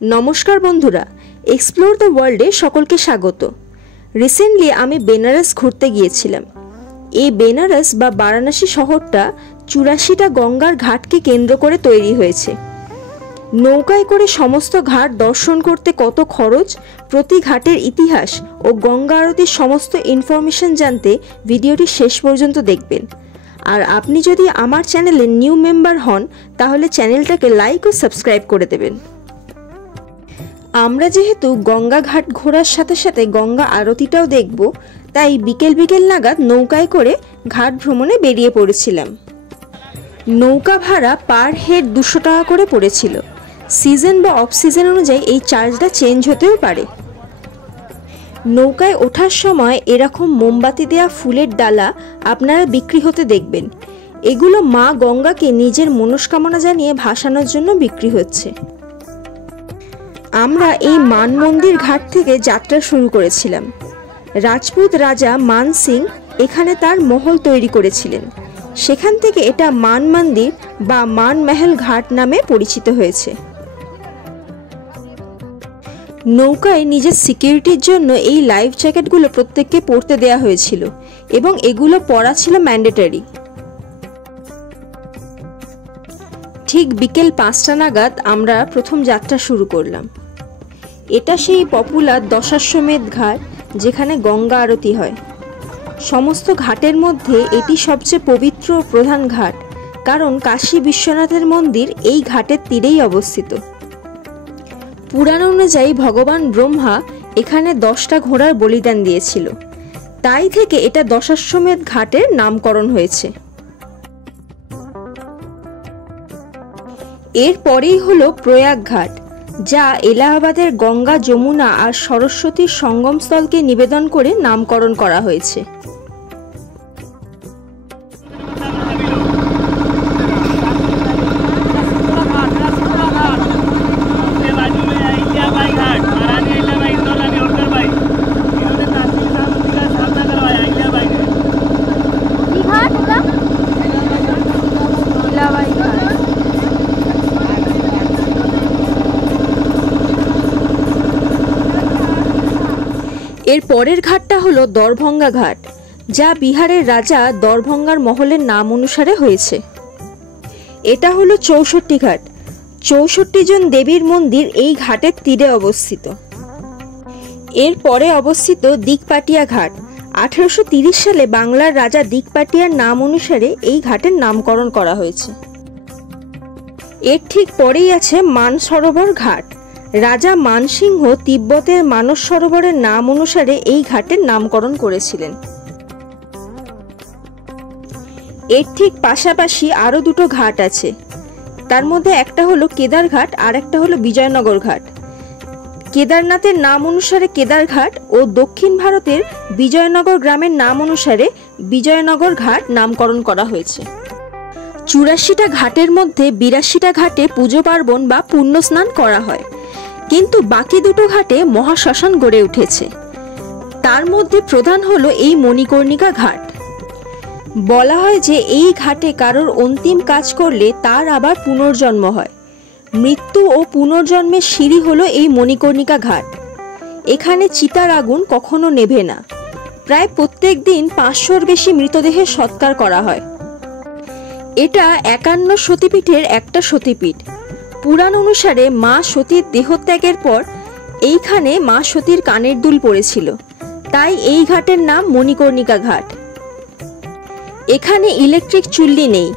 नमस्कार बंधुरा explore the वर्ल्डे सकलके स्वागत। रिसेंटली आमी बेनारस घुरते गिয়েছিলাম। এই বেনারস বা বারাণসী শহরটা ৮৪টা গঙ্গার ঘাটকে কেন্দ্র করে তৈরি হয়েছে। নৌকায় করে সমস্ত ঘাট দর্শন করতে কত খরচ, প্রতি ঘাটের ইতিহাস ও গঙ্গা আরতির সমস্ত ইনফরমেশন জানতে ভিডিওটি শেষ পর্যন্ত দেখবেন। আর আপনি যদি আমার চ্যানেলে নিউ মেম্বার হন তাহলে চ্যানেলটাকে লাইক ও সাবস্ক্রাইব করে দেবেন। আমরা যেহেতু গঙ্গা ঘাট ঘোরার সাথে সাথে গঙ্গা আরতিটাও দেখব, তাই বিকেল বিকেল নাগাদ নৌকায় করে ঘাট ভ্রমণে বেরিয়ে পড়েছিলাম। নৌকা ভাড়া পার হেড ২০০ টাকা করে পড়েছিল। সিজন বা অফ সিজন অনুযায়ী এই চার্জটা চেঞ্জ হতেও পারে। নৌকায় ওঠার সময় এরকম মোমবাতি দেয়া ফুলের ডালা আপনারা বিক্রি হতে দেখবেন। এগুলো মা গঙ্গাকে নিজের মনস্কামনা জানিয়ে ভাসানোর জন্য বিক্রি হচ্ছে। আমরা এই মান মন্দির ঘাট থেকে যাত্রা শুরু করেছিলাম। রাজপুত রাজা মান সিং এখানে তার মহল তৈরি করেছিলেন। সেখান থেকে এটা মান মন্দির বা মান মহল ঘাট নামে পরিচিত হয়েছে। নৌকায় নিজের সিকিউরিটির জন্য এই লাইফ জ্যাকেটগুলো প্রত্যেককে পরতে দেয়া হয়েছিল এবং এগুলো পরা ছিল ম্যান্ডেটরি। ঠিক বিকেল ৫টা নাগাদ আমরা প্রথম যাত্রা শুরু করলাম। এটা সেই পপুলার দশাশ্বমেধ ঘাট যেখানে গঙ্গা আরতি হয়। সমস্ত ঘাটের মধ্যে এটি সবচেয়ে পবিত্র ও প্রধান ঘাট, কারণ কাশী বিশ্বনাথের মন্দির এই ঘাটের তীরেই অবস্থিত। পুরাণ অনুযায়ী ভগবান ব্রহ্মা এখানে 10টা ঘোড়ার বলিদান দিয়েছিল, তাই থেকে এটা দশাশ্বমেধ ঘাটের নামকরণ হয়েছে। এরপরেই হলো প্রয়াগ ঘাট, যা এলাহাবাদের গঙ্গা, যমুনা আর সরস্বতীর সঙ্গমস্থলকে নিবেদন করে নামকরণ করা হয়েছে। এর পরের ঘাটটা হলো দরভঙ্গা ঘাট, যা বিহারের রাজা দরভঙ্গার মহলের নাম অনুসারে হয়েছে। এটা হলো ৬৪ ঘাট। ৬৪ জন দেবীর মন্দির এই ঘাটের তীরে অবস্থিত। এর পরে অবস্থিত দিকপাটিয়া ঘাট। ১৮৩০ সালে বাংলার রাজা দিকপাটিয়ার নাম অনুসারে এই ঘাটের নামকরণ করা হয়েছে। এর ঠিক পরেই আছে মানসরোবর ঘাট। রাজা মানসিংহ তিব্বতের মানস সরোবরের নাম অনুসারে এই ঘাটের নামকরণ করেছিলেন। এর ঠিক পাশাপাশি আরো দুটো ঘাট আছে। তার মধ্যে একটা হলো কেদার ঘাট আর একটা হলো বিজয়নগর ঘাট। কেদারনাথের নাম অনুসারে কেদার ঘাট ও দক্ষিণ ভারতের বিজয়নগর গ্রামের নাম অনুসারে বিজয়নগর ঘাট নামকরণ করা হয়েছে। ৮৪টা ঘাটের মধ্যে ৮২টা ঘাটে পুজো পার্বণ বা পুণ্য স্নান করা হয়, কিন্তু বাকি দুটো ঘাটে মহাশ্মশান গড়ে উঠেছে। তার মধ্যে প্রধান হলো এই মণিকর্ণিকা ঘাট। বলা হয় যে এই ঘাটে কারোর অন্তিম কাজ করলে তার আবার পুনর্জন্ম হয়। মৃত্যু ও পুনর্জন্মের সিঁড়ি হলো এই মণিকর্ণিকা ঘাট। এখানে চিতার আগুন কখনো নেভে না। প্রায় প্রত্যেক দিন ৫০০-র বেশি মৃতদেহের সৎকার করা হয়। এটা ৫১ সতীপীঠের একটা সতীপীঠ। পুরাণ অনুসারে মা সতীর দেহত্যাগের পর এইখানে মা সতীর কানের দুল পড়েছিল, তাই এই ঘাটের নাম মণিকর্ণিকা ঘাট। এখানে ইলেকট্রিক চুল্লি নেই।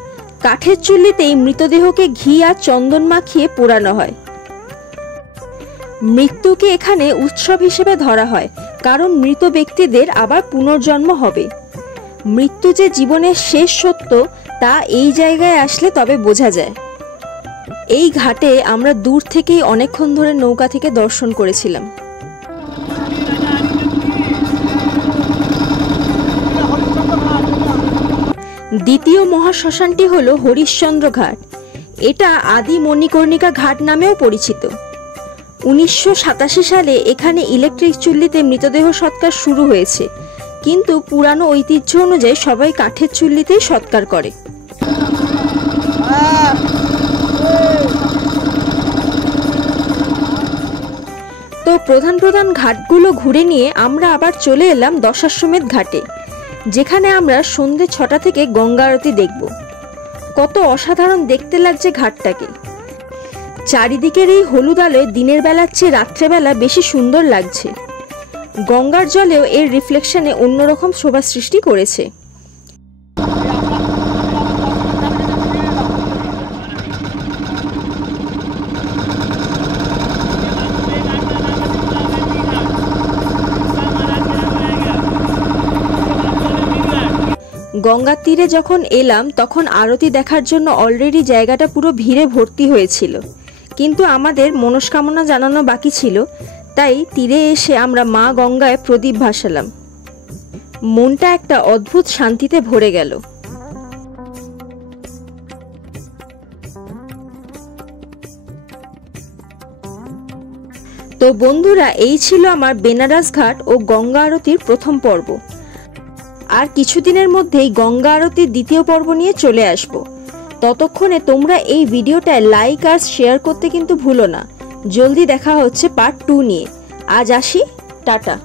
কাঠের চুল্লিতেই মৃতদেহকে ঘি আর চন্দন মাখিয়ে পোড়ানো হয়। মৃত্যুকে এখানে উৎসব হিসেবে ধরা হয়, কারণ মৃত ব্যক্তিদের আবার পুনর্জন্ম হবে। মৃত্যু যে জীবনের শেষ সত্য তা এই জায়গায় আসলে তবে বোঝা যায়। এই ঘাটে আমরা দূর থেকেই অনেকক্ষণ ধরে নৌকা থেকে দর্শন করেছিলাম। দ্বিতীয় মহাশ্মশানটি হলো হরিশ্চন্দ্র ঘাট। এটা আদি মণিকর্ণিকা ঘাট নামেও পরিচিত। ১৯৮৭ সালে এখানে ইলেকট্রিক চুল্লিতে মৃতদেহ সৎকার শুরু হয়েছে, কিন্তু পুরানো ঐতিহ্য অনুযায়ী সবাই কাঠের চুল্লিতেই সৎকার করে। প্রধান প্রধান ঘাটগুলো ঘুরে নিয়ে আমরা আবার চলে এলাম দশাশ্বমেধ ঘাটে, যেখানে আমরা সন্ধ্যে 6টা থেকে গঙ্গা আরতি দেখব। কত অসাধারণ দেখতে লাগছে ঘাটটাকে। চারিদিকের এই হলুদ আলোয় দিনের বেলার চেয়ে রাত্রেবেলা বেশি সুন্দর লাগছে। গঙ্গার জলেও এর রিফ্লেকশনে অন্যরকম শোভা সৃষ্টি করেছে। গঙ্গার তীরে যখন এলাম তখন আরতি দেখার জন্য অলরেডি জায়গাটা পুরো ভিড়ে ভর্তি হয়েছিল, কিন্তু আমাদের মনস্কামনা জানানো বাকি ছিল, তাই তীরে এসে আমরা মা গঙ্গায় প্রদীপ ভাসালাম। মনটা একটা অদ্ভুত শান্তিতে ভরে গেল। তো বন্ধুরা, এই ছিল আমার বেনারস ঘাট ও গঙ্গা আরতির প্রথম পর্ব। আর কিছুদিনের মধ্যেই গঙ্গা আরতির দ্বিতীয় পর্ব নিয়ে চলে আসব। ততক্ষণে তোমরা এই ভিডিওটায় লাইক আর শেয়ার করতে কিন্তু ভুলো না। জলদি দেখা হচ্ছে পার্ট 2 নিয়ে। আজ আসি, টাটা।